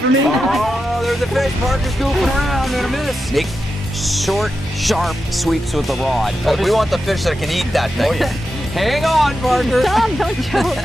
for me. Oh, there's a fish. Parker's goofing around. Gonna miss. Make short, sharp sweeps with the rod. We want the fish that can eat that thing. Hang on, Parker. Tom, don't choke.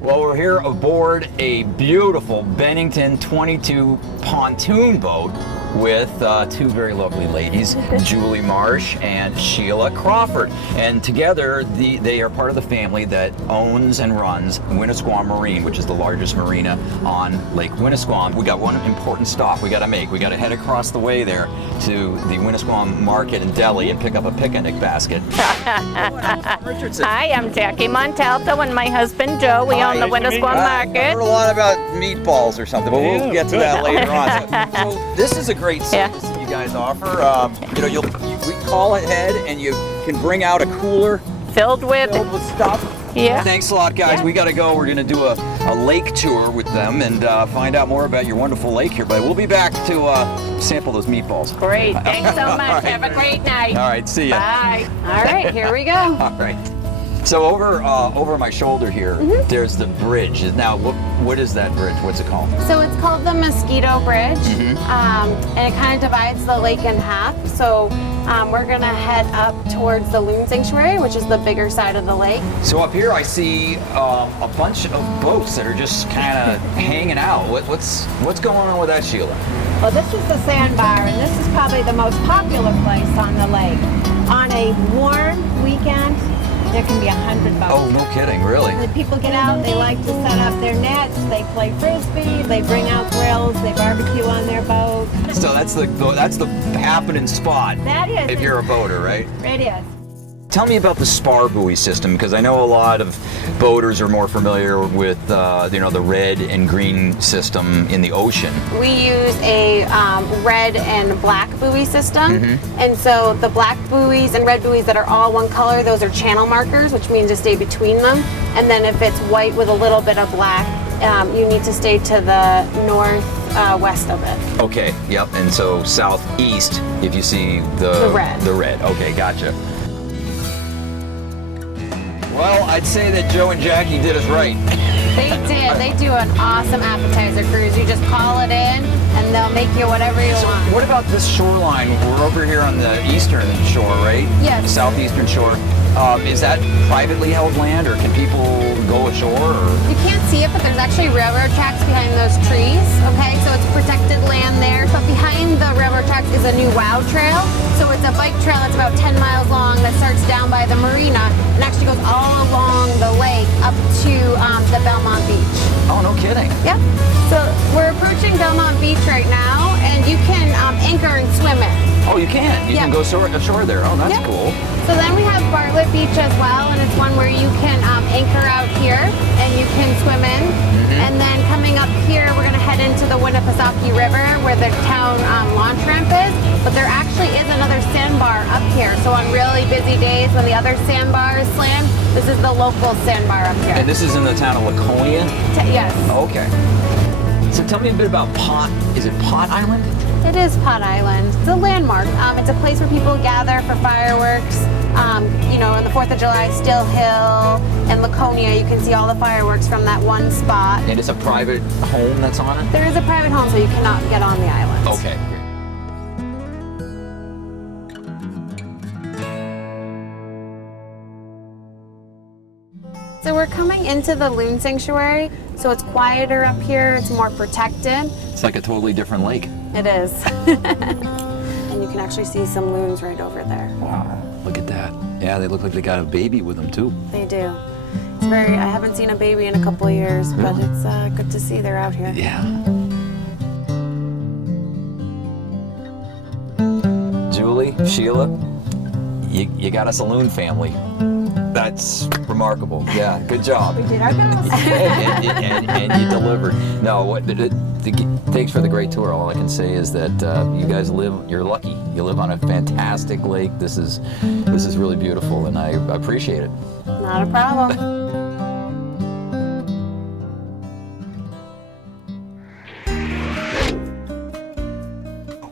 Well, we're here aboard a beautiful Bennington 22 pontoon boat with two very lovely ladies, Julie Marsh and Sheila Crawford. And together, they are part of the family that owns and runs Winnisquam Marine, which is the largest marina on Lake Winnisquam. We got one important stop we got to make. We got to head across the way there to the Winnisquam Market and Deli and pick up a picnic basket. Hi, I'm Jackie Montalto and my husband Joe. We own the Winnisquam I Market. heard a lot about meatballs or something, but we'll get to that later on. So this is a great service that you guys offer. We call ahead and you can bring out a cooler Filled with stuff. Yeah. Thanks a lot, guys. Yeah. We got to go. We're going to do a lake tour with them and find out more about your wonderful lake here. But we'll be back to sample those meatballs. Great. Thanks so much. Right. Have a great night. All right. See ya. Bye. All right, here we go. All right. So over my shoulder here, there's the bridge. Now, what is that bridge? What's it called? So it's called the Mosquito Bridge, and it kind of divides the lake in half. So we're gonna head up towards the loon sanctuary, which is the bigger side of the lake. So up here I see a bunch of boats that are just kind of hanging out. What's going on with that, Sheila? Well, this is the sandbar, and this is probably the most popular place on the lake. On a warm weekend, there can be 100 boats. Oh, no kidding, really? The people get out, they like to set up their nets, they play frisbee, they bring out grills, they barbecue on their boat. So that's the happening spot. That is. If you're a boater, right? It is. Tell me about the spar buoy system, because I know a lot of boaters are more familiar with the red and green system in the ocean. We use a red and black buoy system, and so the black buoys and red buoys that are all one color, those are channel markers, which means to stay between them. And then if it's white with a little bit of black, you need to stay to the northwest of it. Okay, yep, and so southeast if you see The red. The red, okay, gotcha. Well, I'd say that Joe and Jackie did us right. They did. They do an awesome appetizer cruise. You just call it in, and they'll make you whatever you want. What about this shoreline? We're over here on the eastern shore, right? Yes. The southeastern shore. Is that privately held land, or can people go ashore? Or? You can't see it, but there's actually railroad tracks behind those trees, okay? So it's protected land there. But behind the railroad tracks is a new WOW trail. So it's a bike trail that's about 10 miles long that starts down by the marina and actually goes all along the lake up to the Belmont Beach. Oh, no kidding. Yep. So we're approaching Belmont Beach right now, and you can anchor and swim it. Oh, you can? You can go ashore there. Oh, that's cool. So then we have Bartlett Beach as well, and it's one where you can anchor out here and you can swim in. And then coming up here, we're going to head into the Winnipesaukee River where the town launch ramp is. But there actually is another sandbar up here. So on really busy days when the other sandbar is slammed, this is the local sandbar up here. And this is in the town of Laconia? Yes. Okay. So tell me a bit about is it Pot Island? It is Pot Island. It's a landmark. It's a place where people gather for fireworks. On the 4th of July, Still Hill and Laconia, you can see all the fireworks from that one spot. And it's a private home that's on it? There is a private home, so you cannot get on the island. Okay. So we're coming into the loon sanctuary, so it's quieter up here, it's more protected. It's like a totally different lake. It is. And you can actually see some loons right over there. Wow, look at that. Yeah, they look like they got a baby with them too. They do. It's I haven't seen a baby in a couple of years, but it's good to see they're out here. Yeah. Julie, Sheila, you got us a loon family. That's remarkable. Yeah, good job. We did our best. and you delivered. No, thanks for the great tour. All I can say is that you guys you're lucky. You live on a fantastic lake. This is really beautiful, and I appreciate it. Not a problem.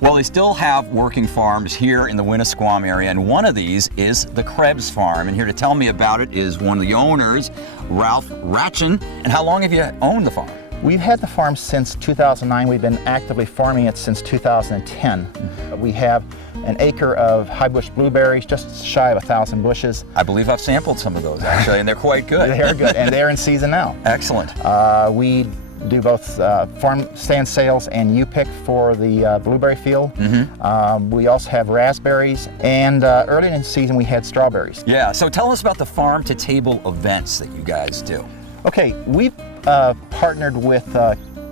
Well, they still have working farms here in the Winnisquam area, and one of these is the Krebs Farm. And here to tell me about it is one of the owners, Ralph Ratchin. And how long have you owned the farm? We've had the farm since 2009. We've been actively farming it since 2010. We have an acre of high bush blueberries, just shy of 1,000 bushes. I believe I've sampled some of those actually, and they're quite good. They're good, and they're in season now. Excellent. We do both farm stand sales and U-pick for the blueberry field. We also have raspberries, and early in the season we had strawberries. Yeah, so tell us about the farm to table events that you guys do. Okay, we've partnered with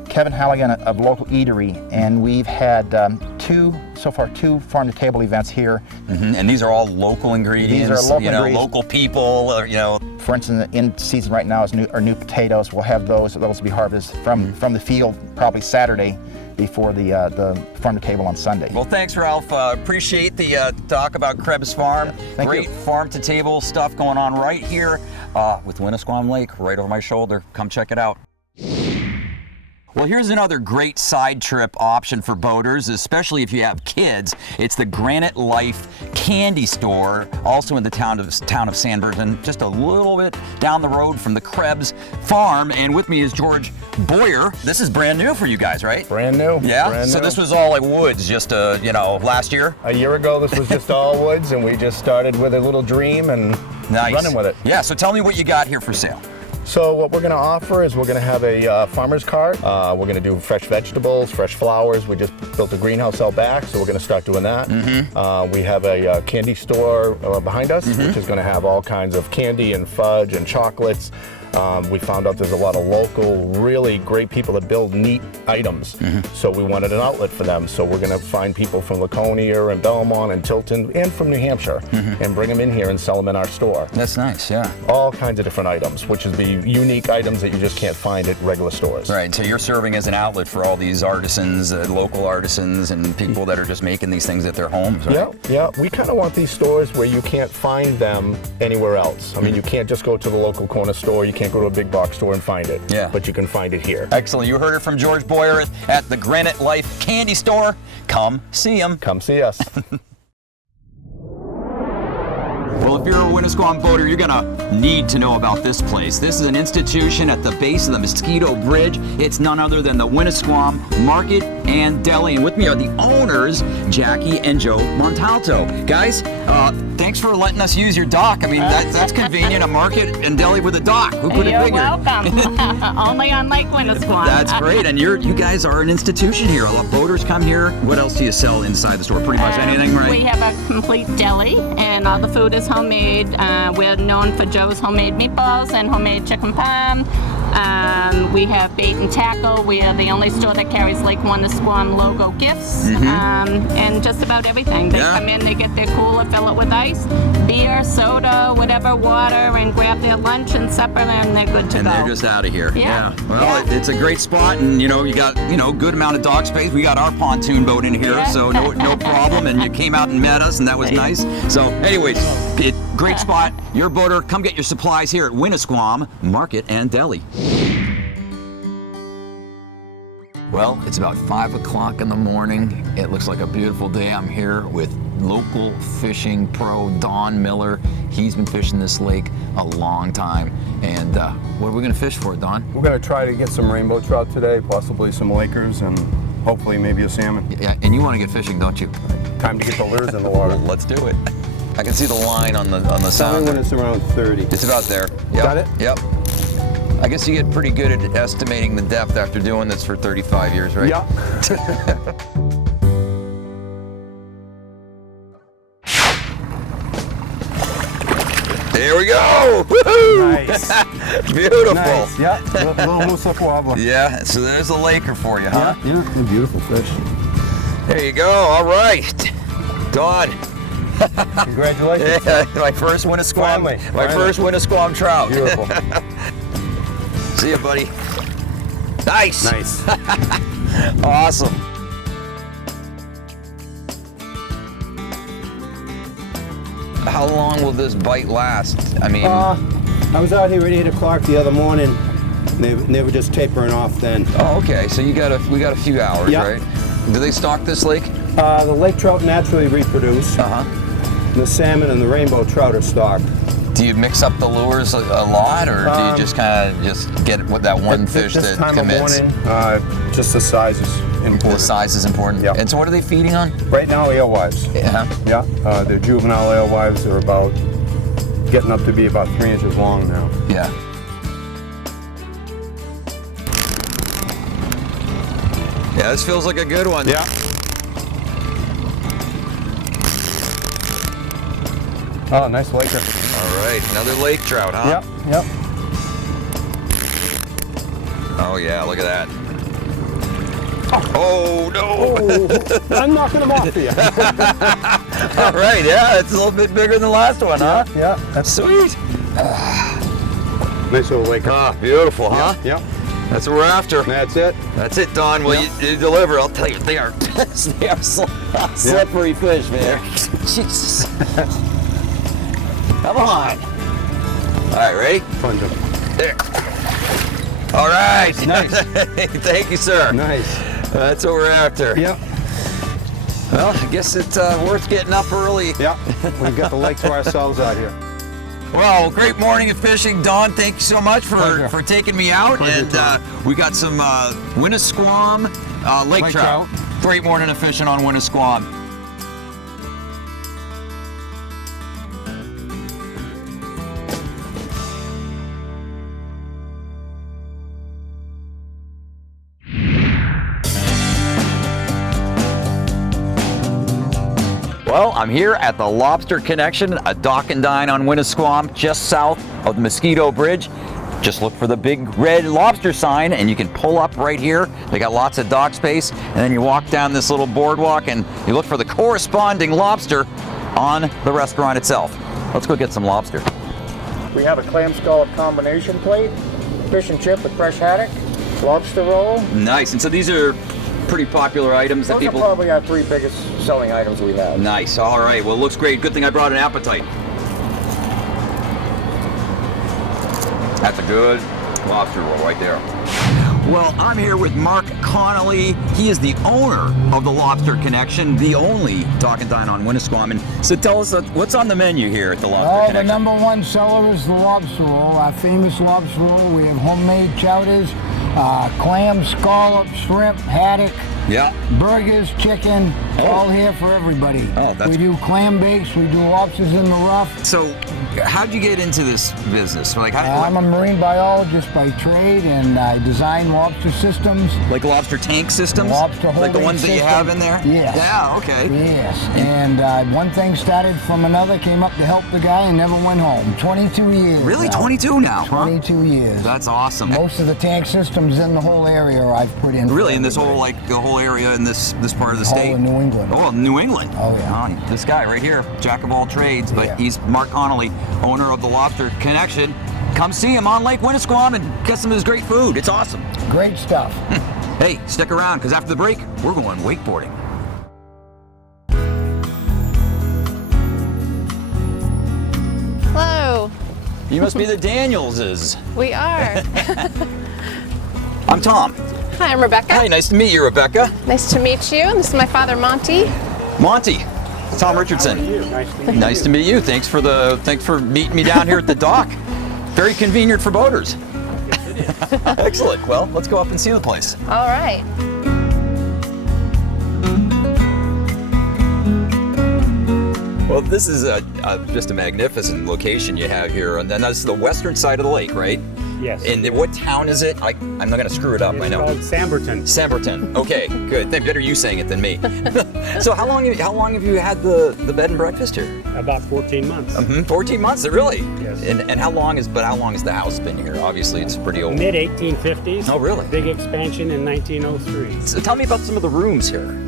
Kevin Halligan of Local Eatery, and we've had two farm to table events here. And these are all local ingredients. These are local ingredients. Local people, or, For instance, in season right now is new potatoes. We'll have those. Those will be harvested from the field probably Saturday before the farm to table on Sunday. Well, thanks, Ralph. Appreciate the talk about Krebs Farm. Thank Great you. farm to table stuff going on right here with Winnisquam Lake right over my shoulder. Come check it out. Well, here's another great side trip option for boaters, especially if you have kids. It's the Granite Life Candy Store, also in the town of San Bergen, just a little bit down the road from the Krebs Farm. And with me is George Boyer. This is brand new for you guys, right? Brand new. Yeah. Brand So new. this was all like woods, just last year. A year ago, this was just all woods, and we just started with a little dream and Nice. running with it. Yeah. So tell me what you got here for sale. So what we're going to offer is we're going to have a farmer's cart. We're going to do fresh vegetables, fresh flowers. We just built a greenhouse out back, so we're going to start doing that. We have a candy store behind us, which is going to have all kinds of candy and fudge and chocolates. We found out there's a lot of local, really great people that build neat items. So we wanted an outlet for them. So we're going to find people from Laconia and Belmont and Tilton and from New Hampshire and bring them in here and sell them in our store. That's nice. Yeah. All kinds of different items, which is the unique items that you just can't find at regular stores. Right. So you're serving as an outlet for all these artisans, local artisans, and people that are just making these things at their homes. Right? Yeah. We kind of want these stores where you can't find them anywhere else. I mean, you can't just go to the local corner store. You can't go to a big box store and find it. Yeah. But you can find it here. Excellent. You heard it from George Boyer at the Granite Life Candy Store. Come see him. Come see us. Well, if you're a Winnisquam boater, you're gonna need to know about this place. This is an institution at the base of the Mosquito Bridge. It's none other than the Winnisquam Market and Deli. And with me are the owners, Jackie and Joe Montalto. Guys, thanks for letting us use your dock. I mean, that's convenient, a market and deli with a dock. Who could have You're figured? welcome. Only on Lake Winnisquam. That's great, and you guys are an institution here. A lot of boaters come here. What else do you sell inside the store? Pretty much anything, right? We have a complete deli, and all the food is homemade. We're known for Joe's homemade meatballs and homemade chicken parm. We have bait and tackle. We are the only store that carries Lake Winnisquam logo gifts, and just about everything. They come in, they get their cooler, fill it with ice, beer, soda, whatever, water, and grab their lunch and supper, and they're good to and go. they're just out of here. Yeah. Well, it's a great spot, and you got good amount of dock space. We got our pontoon boat in here, so no problem. And you came out and met us, and that was nice. So, anyways, great spot. You're a boater. Come get your supplies here at Winnisquam Market and Deli. Well, it's about 5 o'clock in the morning. It looks like a beautiful day. I'm here with local fishing pro Don Miller. He's been fishing this lake a long time. And what are we going to fish for, Don? We're going to try to get some rainbow trout today, possibly some Lakers, and hopefully maybe a salmon. Yeah, and you want to get fishing, don't you? Time to get the lures in the water. Let's do it. I can see the line on the Tell me sound. when it's around 30. It's about there. Yep. Got it? Yep. I guess you get pretty good at estimating the depth after doing this for 35 years, right? Yeah. There we go! Woohoo! Nice. Beautiful. Nice. Yeah. Little Musa wobbler. Yeah, so there's a Laker for you, huh? Yeah. They're beautiful fish. There you go. All right. Don. Congratulations. Yeah, my first Winnisquam. Finally. My first Winnisquam trout. Beautiful. See ya, buddy. Nice. Nice. Awesome. How long will this bite last? I mean, I was out here at 8 o'clock the other morning. They were just tapering off then. oh, okay. So we got a few hours, Yeah. right? Do they stock this lake? The lake trout naturally reproduce. The salmon and the rainbow trout are stocked. Do you mix up the lures a lot, or do you just kind of just get with that one fish this that time commits? of morning, just the size is important. The size is important. Yeah. And so what are they feeding on? Right now, alewives. Yeah. Yeah, they're juvenile alewives. They're about getting up to be about 3 inches long now. Yeah. Yeah, this feels like a good one. Yeah. Oh, nice laker. All right, another lake trout, huh? Yep, yep. Oh yeah, look at that. Oh no! I'm knocking them off here. All right, yeah, it's a little bit bigger than the last one, huh? Yeah, That's sweet. nice little laker. Ah, beautiful, huh? Yep. That's what we're after. That's it. That's it, Don. Well, you deliver. I'll tell you, they are slippery fish, man. Jesus. Come on. All right, ready? Plunge them. There. All right. Nice. Thank you, sir. Nice. That's what we're after. Yep. Well, I guess it's worth getting up early. Yep. We've got the lake to ourselves out here. Well, great morning of fishing, Don. Thank you so much for taking me out. Pleasure, and we got some Winnisquam lake trout. Great morning of fishing on Winnisquam. Well, I'm here at the Lobster Connection, a dock and dine on Winnisquam, just south of the Mosquito Bridge. Just look for the big red lobster sign and you can pull up right here. They got lots of dock space, and then you walk down this little boardwalk and you look for the corresponding lobster on the restaurant itself. Let's go get some lobster. We have a clam scallop combination plate, fish and chip with fresh haddock, lobster roll. Nice, and so these are pretty popular items that Those people... are probably our 3 biggest selling items we have. Nice, all right, well, it looks great. Good thing I brought an appetite. That's a good lobster roll right there. Well, I'm here with Mark Connolly. He is the owner of the Lobster Connection, the only dock and dine on Winnisquam. And so tell us, what's on the menu here at the Lobster The Connection? #1 seller is the lobster roll, our famous lobster roll. We have homemade chowders, clam, scallop, shrimp, haddock, Yeah. burgers, chicken, all here for everybody. Oh, that's- We do clam bakes, we do lobsters in the rough. So, how'd you get into this business? Like, I'm a marine biologist by trade, and I design lobster systems. like lobster tank systems? Lobster Like the holding ones that you system. have in there? Yes. Yeah, okay. Yes, and one thing started from another, came up to help the guy and never went home. 22 years Really? now. 22 now? Huh? 22 years. That's awesome. Most of the tank systems in the whole area I've put in. Really, for in this whole, everybody. like, the whole area in this part of the Whole state? of New England. Oh, New England. Oh, yeah. Oh, this guy right here, jack of all trades, but Yeah. he's Mark Connolly, owner of the Lobster Connection. Come see him on Lake Winnisquam and get some of his great food. It's awesome. Great stuff. Hey, stick around, because after the break, we're going wakeboarding. Hello. You must be the Danielses. We are. I'm Tom. Hi, I'm Rebecca. Hey, nice to meet you, Rebecca. Nice to meet you. This is my father, Monty. Monty. Tom Richardson. Nice to meet you. Thanks for meeting me down here at the dock. Very convenient for boaters. Excellent. Well, let's go up and see the place. All right. Well, this is just a magnificent location you have here, and then that's the western side of the lake, right? Yes. And what town is it? I'm not going to screw it up. It's I know. called Samberton. Samberton. Okay, good. Better you saying it than me. So how long have you had the bed and breakfast here? About 14 months. 14 months, really? Yes. And how long has the house been here? Obviously, it's pretty old. Mid 1850s. Oh, really? Big expansion in 1903. So tell me about some of the rooms here.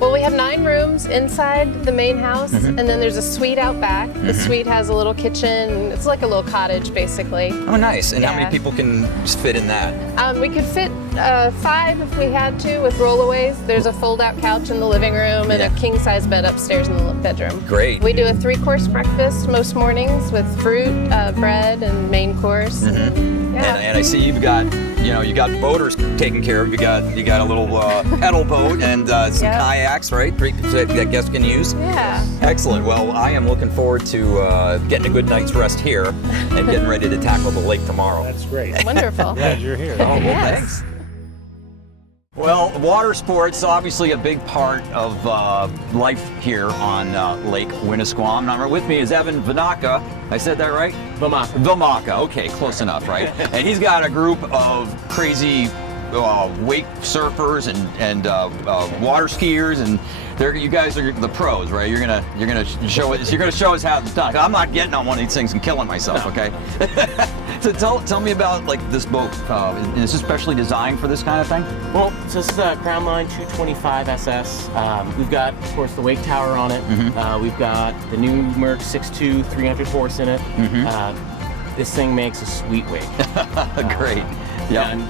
Well, we have 9 rooms inside the main house, and then there's a suite out back. The suite has a little kitchen. It's like a little cottage, basically. Oh, nice. And how Yeah. many people can fit in that? We could fit 5 if we had to with rollaways. There's a fold-out couch in the living room and Yeah. a king-size bed upstairs in the bedroom. Great. We do a 3-course breakfast most mornings with fruit, bread, and main course. Yeah. And I see you've got you know, you got boaters taken care of. You got a little pedal boat and some kayaks, right? That guests can use. Yeah. Excellent. Well, I am looking forward to getting a good night's rest here and getting ready to tackle the lake tomorrow. That's great. Wonderful. Glad you're here. Oh, well, Yes. thanks. Well, water sports obviously a big part of life here on Lake Winnisquam. Now, with me is Evan Vanaka. I said that right? Vamaka. Okay, close enough, right? And he's got a group of crazy wake surfers and water skiers, and you guys are the pros, right? You're gonna show us how it's done. I'm not getting on one of these things and killing myself, okay? So tell me about like this boat. Is this specially designed for this kind of thing? Well, so this is a Crown Line 225 SS. We've got, of course, the wake tower on it. We've got the new Merc 6.2 300 horse in it. This thing makes a sweet wake. Great. Yeah.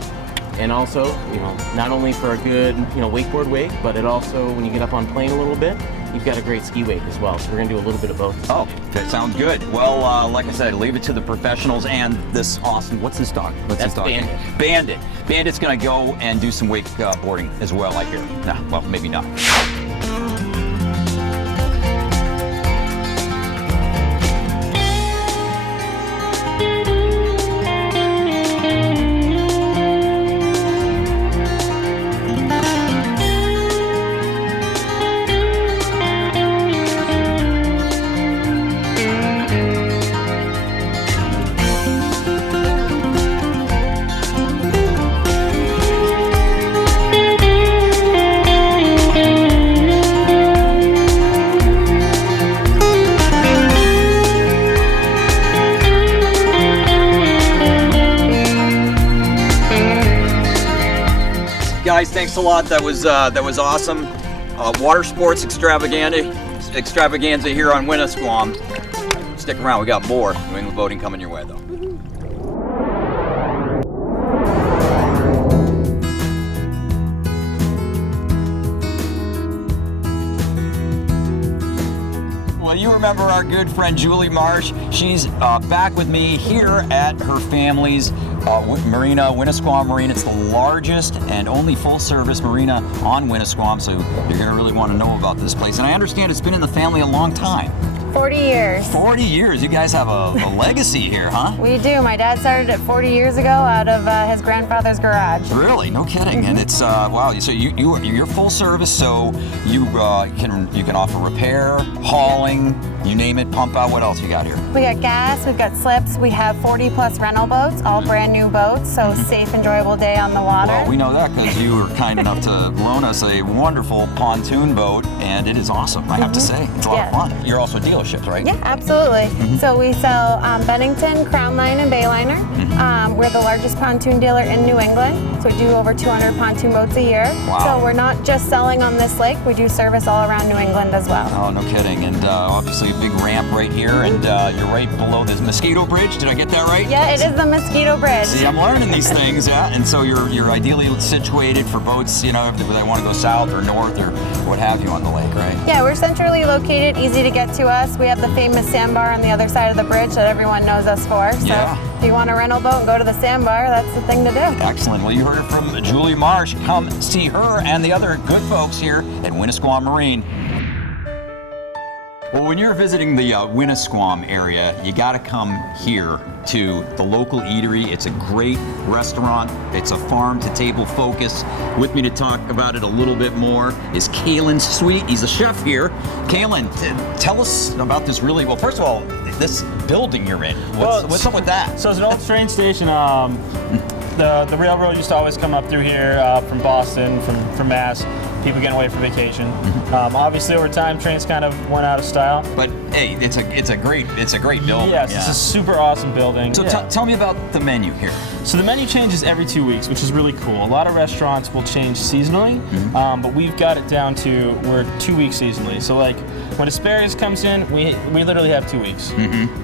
And also, you know, not only for a good, you know, wakeboard wake, but it also, when you get up on plane a little bit, you've got a great ski wake as well. So we're gonna do a little bit of both. Oh, that sounds good. Well, like I said, leave it to the professionals and this awesome, what's this dog? What's That's this dog? Bandit. Bandit. Bandit's gonna go and do some wake boarding as well, I hear. Nah, well, maybe not. Guys, thanks a lot. That was awesome. Water sports extravaganza here on Winnisquam. Stick around. We got more New England boating coming your way, though. Well, you remember our good friend Julie Marsh. She's back with me here at her family's marina, Winnisquam Marina. It's the largest and only full-service marina on Winnisquam, so you're going to really want to know about this place. And I understand it's been in the family a long time. 40 years. 40 years. You guys have a legacy here, huh? We do. My dad started it 40 years ago out of his grandfather's garage. Really? No kidding. And it's wow. So you're full service. So you can offer repair, hauling, you name it, pump out. What else you got here? We got gas. We've got slips. We have 40+ rental boats, all brand new boats. So safe, enjoyable day on the water. Well, we know that because you were kind enough to loan us a wonderful pontoon boat, and it is awesome. I have to say, it's a lot of fun. You're also a dealership, right? Yeah, absolutely. So we sell Bennington, Crown Line, and Bayliner. We're the largest pontoon dealer in New England. So we do over 200 pontoon boats a year. Wow. So we're not just selling on this lake. We do service all around New England as well. Oh, no kidding. And obviously a big ramp right here, and you're right below this mosquito bridge. Did I get that right? Yeah, it is the Mosquito Bridge. See, I'm learning these things, yeah. And so you're ideally situated for boats, you know, if they want to go south or north or what have you on the lake, right? Yeah, we're centrally located, easy to get to us. We have the famous sandbar on the other side of the bridge that everyone knows us for. So if you want a rental boat and go to the sandbar, that's the thing to do. Excellent. Well, you heard it from Julie Marsh. Come see her and the other good folks here at Winnisquam Marine. Well, when you're visiting the Winnisquam area, you got to come here to the local eatery. It's a great restaurant. It's a farm-to-table focus. With me to talk about it a little bit more is Kalen Sweet. He's a chef here. Kalen, tell us about this really, well, first of all, this building you're in. What's up with that? So it's an old train station. The railroad used to always come up through here from Boston, from Mass. People getting away for vacation. Obviously, over time, trains kind of went out of style. But hey, it's a great building. Yes, it's a super awesome building. So tell me about the menu here. So the menu changes every 2 weeks, which is really cool. A lot of restaurants will change seasonally, but we've got it down to we're 2 weeks seasonally. So like when asparagus comes in, we literally have 2 weeks.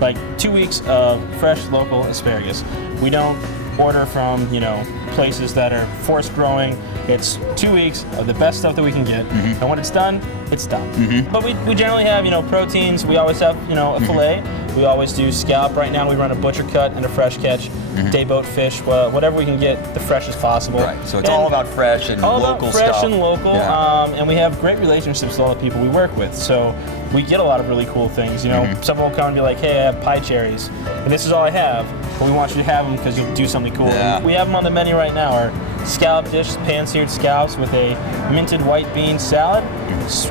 Like 2 weeks of fresh local asparagus. We don't order from, you know, places that are forced growing. It's 2 weeks of the best stuff that we can get, and when it's done, it's done. But we generally have, you know, proteins. We always have, you know, a fillet. We always do scallop. Right now we run a butcher cut and a fresh catch, day boat fish, whatever we can get the freshest possible. Right, so it's all about fresh and all local about fresh stuff. and local, and we have great relationships with all the people we work with. So we get a lot of really cool things. You know, someone will come and be like, "Hey, I have pie cherries, and this is all I have, but we want you to have them because you'll do something cool." Yeah. And we have them on the menu right now. Our scallop dish, pan-seared scallops with a minted white bean salad,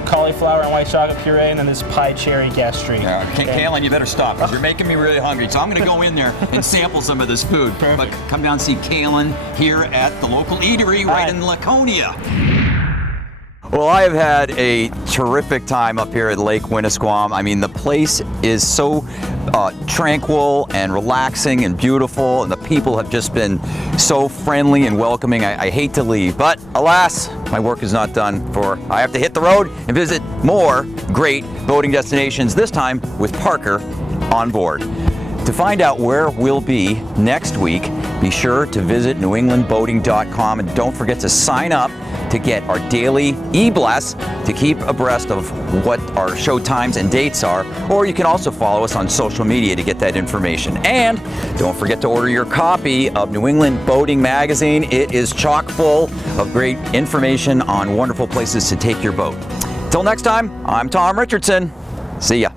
cauliflower and white chocolate puree, and then this pie cherry gastrique. Yeah. Kaylin, you better stop because you're making me really hungry. So I'm going to go in there and sample some of this food. Perfect. But come down and see Kaylin here at the local eatery right in Laconia. Well, I have had a terrific time up here at Lake Winnisquam. I mean, the place is so tranquil and relaxing and beautiful, and the people have just been so friendly and welcoming. I hate to leave, but alas, my work is not done, for I have to hit the road and visit more great boating destinations, this time with Parker on board. To find out where we'll be next week, be sure to visit newenglandboating.com, and don't forget to sign up to get our daily e-blast to keep abreast of what our show times and dates are, or you can also follow us on social media to get that information. And don't forget to order your copy of New England Boating Magazine. It is chock full of great information on wonderful places to take your boat. Till next time, I'm Tom Richardson. See ya.